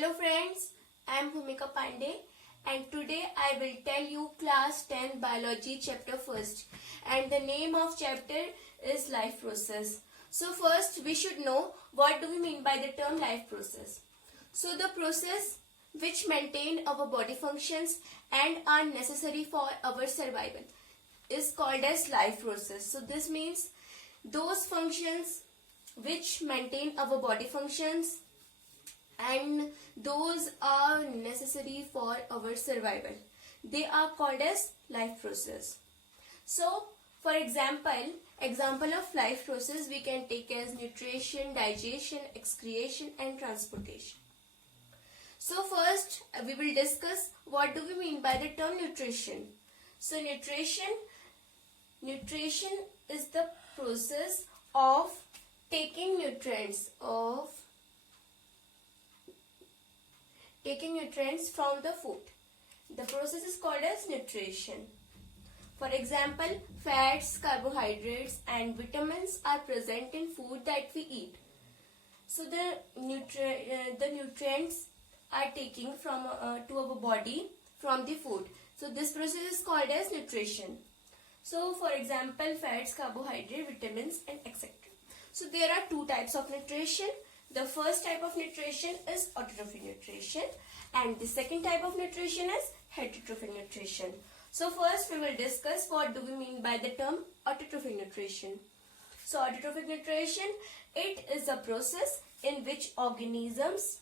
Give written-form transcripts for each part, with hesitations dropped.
Hello friends, I am Bhumika Pandey and today I will tell you class 10 biology chapter first, and the name of chapter is life process. So first we should know what do we mean by the term life process. So the process which maintain our body functions and are necessary for our survival is called as life process. So this means those functions which maintain our body functions and those are necessary for our survival. They are called as life process. So for example of life process we can take as nutrition, digestion, excretion and transportation. So first we will discuss what do we mean by the term nutrition. So nutrition is the process of taking nutrients from the food. The process is called as nutrition. For example, fats, carbohydrates and vitamins are present in food that we eat. So the nutrients are taken from to our body from the food. So this process is called as nutrition. So for example, fats, carbohydrates, vitamins and etc. So there are two types of nutrition. The first type of nutrition is autotrophic nutrition and the second type of nutrition is heterotrophic nutrition. So first we will discuss what do we mean by the term autotrophic nutrition. So autotrophic nutrition, it is a process in which organisms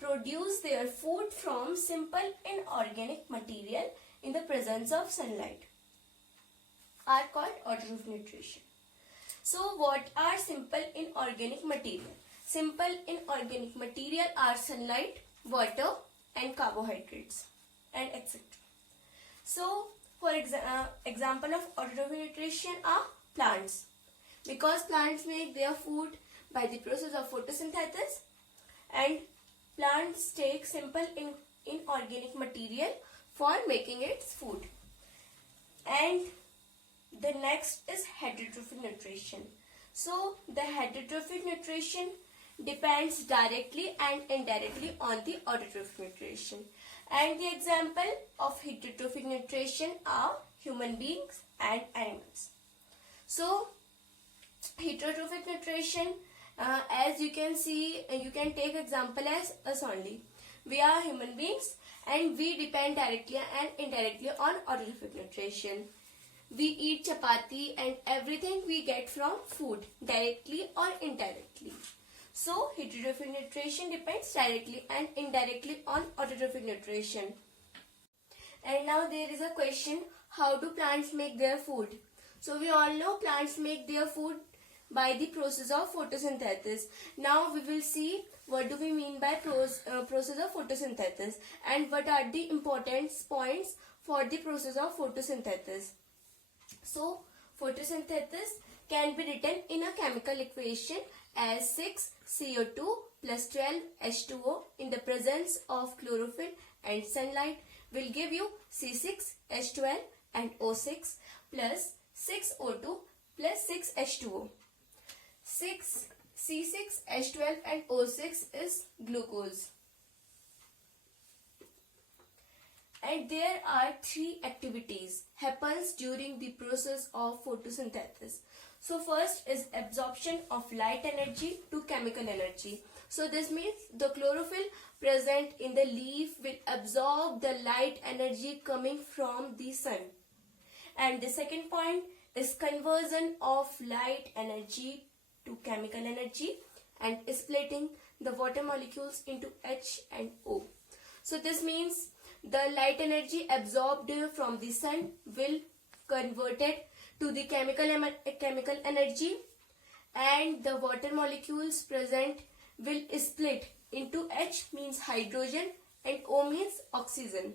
produce their food from simple inorganic material in the presence of sunlight are called autotrophic nutrition. So what are simple inorganic material? Simple inorganic material are sunlight, water and carbohydrates and etc. So for example of autotrophic nutrition are plants, because plants make their food by the process of photosynthesis and plants take simple inorganic material for making its food. And the next is heterotrophic nutrition. So the heterotrophic nutrition depends directly and indirectly on the autotrophic nutrition. And the example of heterotrophic nutrition are human beings and animals. So heterotrophic nutrition, as you can see, you can take example as us only. We are human beings and we depend directly and indirectly on autotrophic nutrition. We eat chapati and everything we get from food, directly or indirectly. So heterotrophic nutrition depends directly and indirectly on autotrophic nutrition. And now there is a question, how do plants make their food? So we all know plants make their food by the process of photosynthesis. Now we will see what do we mean by process of photosynthesis and what are the important points for the process of photosynthesis. So photosynthesis can be written in a chemical equation as 6CO2 plus 12H2O in the presence of chlorophyll and sunlight will give you C6H12 and O6 plus 6O2 plus 6H2O. C6H12 and O6 is glucose. And there are three activities happens during the process of photosynthesis. So first is absorption of light energy to chemical energy. So this means the chlorophyll present in the leaf will absorb the light energy coming from the sun. And the second point is conversion of light energy to chemical energy and splitting the water molecules into H and O. So this means the light energy absorbed from the sun will converted to the chemical energy, and the water molecules present will split into H means hydrogen and O means oxygen.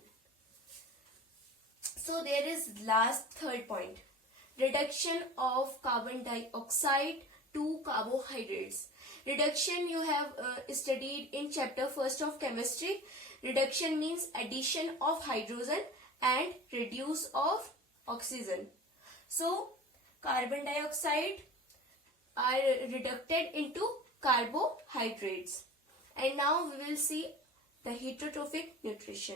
So there is last third point, reduction of carbon dioxide to carbohydrates. Reduction you have studied in chapter 1st of chemistry. Reduction means addition of hydrogen and reduce of oxygen. So carbon dioxide are reduced into carbohydrates. And now we will see the Heterotrophic Nutrition.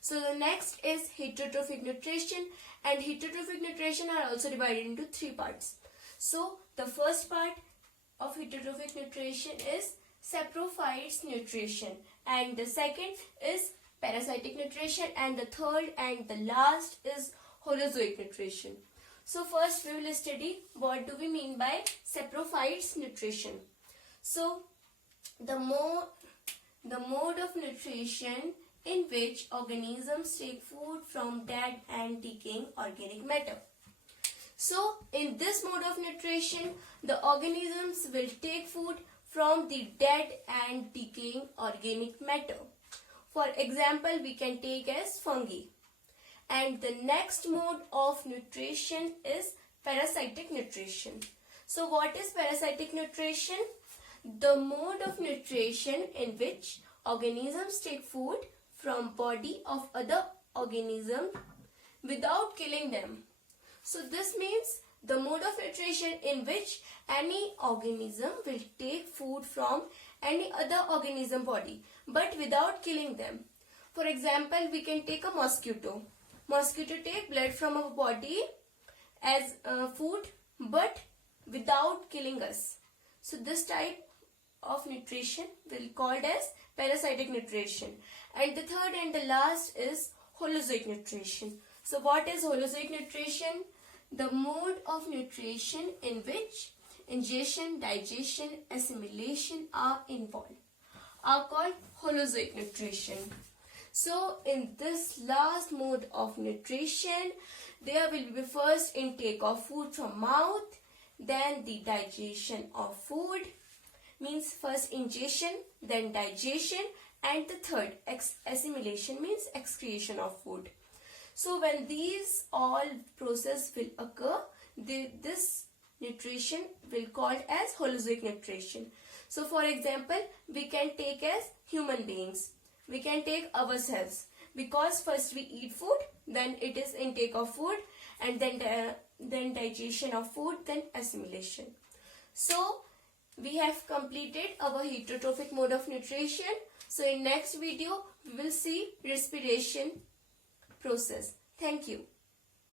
So the next is Heterotrophic Nutrition, and Heterotrophic Nutrition are also divided into three parts. So the first part of Heterotrophic Nutrition is Saprophytes Nutrition, and the second is Parasitic Nutrition, and the third and the last is Holozoic Nutrition. So first we will study what do we mean by Saprophytes Nutrition. So the mode of nutrition in which organisms take food from dead and decaying organic matter. So in this mode of nutrition, the organisms will take food from the dead and decaying organic matter. For example, we can take as fungi. And the next mode of nutrition is parasitic nutrition. So what is parasitic nutrition? The mode of nutrition in which organisms take food from body of other organisms without killing them. So this means the mode of nutrition in which any organism will take food from any other organism body but without killing them. For example, we can take a mosquito. Mosquito take blood from our body as food but without killing us. So this type of nutrition will called as parasitic nutrition. And the third and the last is Holozoic nutrition. So what is Holozoic nutrition? The mode of nutrition in which ingestion, digestion, assimilation are involved are called Holozoic nutrition. So in this last mode of nutrition, there will be first intake of food from mouth, then the digestion of food, means first ingestion, then digestion, and the third assimilation means excretion of food. So when these all process will occur, this nutrition will called as Holozoic nutrition. So for example, we can take as human beings. We can take ourselves, because first we eat food, then it is intake of food, and then digestion of food, then assimilation. So we have completed our heterotrophic mode of nutrition. So in next video we will see respiration process. Thank you.